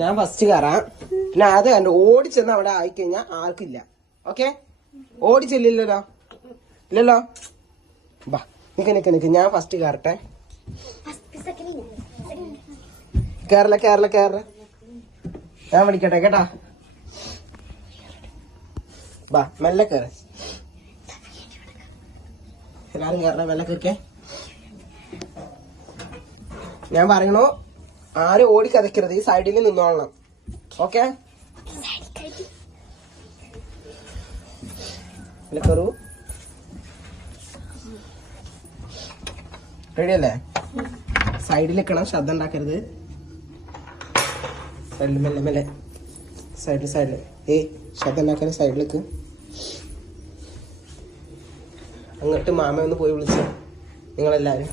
ഞാൻ ഫസ്റ്റ് കയറാം. പിന്നെ അത് കണ്ട് ഓടിച്ചെന്ന് അവിടെ ആയിക്കഴിഞ്ഞാൽ ആർക്കില്ല. ഓക്കെ, ഓടിച്ചെല്ലില്ലല്ലോ. ഇല്ലല്ലോ. ബാ നിക്ക് ഞാൻ ഫസ്റ്റ് കയറട്ടെ. കേറല ഞാൻ വിളിക്കട്ടെ കേട്ടാ. ബാ മെല്ലെ കയറ. എല്ലാരും കയറ, മെല്ലെ കയറിക്കേ. ഞാൻ പറയണു, ആരും ഓടി കതക്കരുത്, ഈ സൈഡിൽ നിന്നോളണം. ഓക്കെ, കയറൂ. റെഡി അല്ലേ? സൈഡിൽ നിൽക്കണം, ശബ്ദം ഉണ്ടാക്കരുത്. സൈഡിൽ മെല്ലെ സൈഡിൽ ശബ്ദം ഉണ്ടാക്കരുത്. സൈഡിലേക്ക് അങ്ങോട്ട് മാമ ഒന്ന് പോയി വിളിച്ചു നിങ്ങളെല്ലാരും.